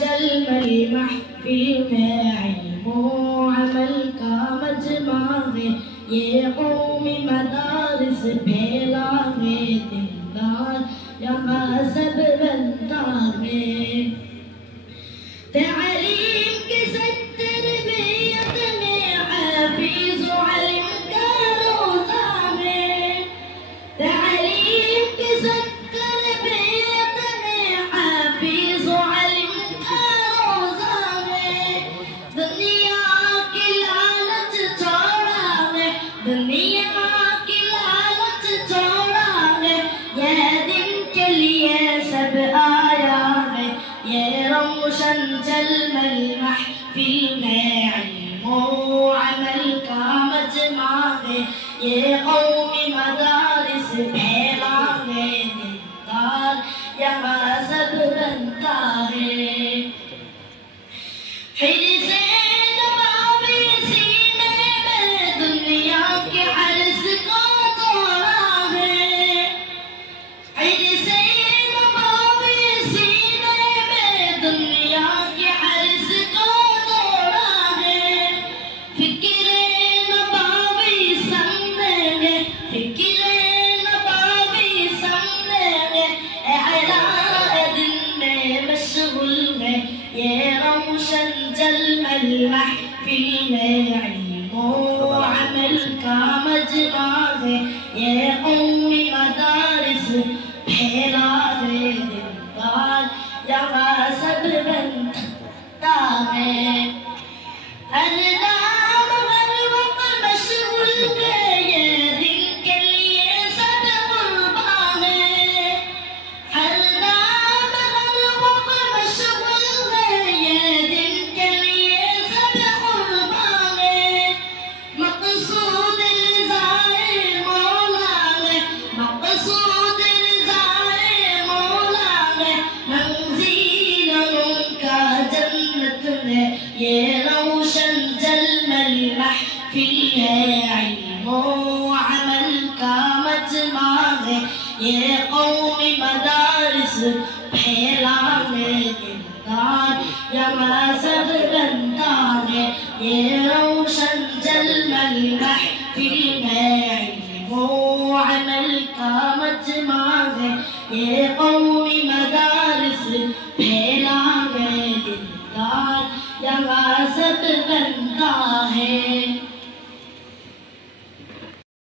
جلمل محفل میں علم و عمل کا مجمع ہے، یہ قومی مدارس پھیلا ہے، دلدار یہاں سب بنتا ہے۔ تعلیم کی سچ تربیت میں حافظ و علم کا روزہ ہے، تعلیم کی سچ تربیت میں حافظ و علم کا روزہ ہے۔ دنیا کی لالچ چھوڑا ہے، دنیا کی لالچ چھوڑا ہے، یہ دن کے لیے سب آیا ہے، یہ روشن جلمل محفل میں علم و عمل کا مجمع ہے، یہ قومی مدارس پھیلا ہے، دلدار یہاں سب بنتا ہے۔ حرص نبوی سینے میں دنیا کے عرض کو توڑا ہے، حرص نبوی سینے میں دنیا کے عرض کو توڑا ہے۔ فکر نبوی سمجھیں گے، فکر نبوی سمجھیں گے، اعلاء دن میں مشغول ہے، یہ روشن جلمل محفل میں علم و عمل کا مجمع ہے، یہ قومی مدارس پھیلا ہے، دلدار یہاں سب بنتا ہے۔ ہر دام ہر وقت مشغول ہے، یہ دن کے لیے سب قربان ہے، ہر دام ہر وقت مشغول ہے، یہ دن کے لیے سب قربان ہے۔ مقصود رضائے مولا ہے، مقصود رضائے مولا ہے، منزل ان کا جنت ہے، یہ روشن جلمل محفل ہے، علم و عمل کا مجمع ہے، یہ قومی مدارس پھیلا ہے، دلدار یہاں سب بنتا ہے، یہ روشن جلمل محفل میں علم و عمل کا مجمع ہے، یہ قومی مدارس پھیلا ہے، دلدار یہاں سب بنتا ہے۔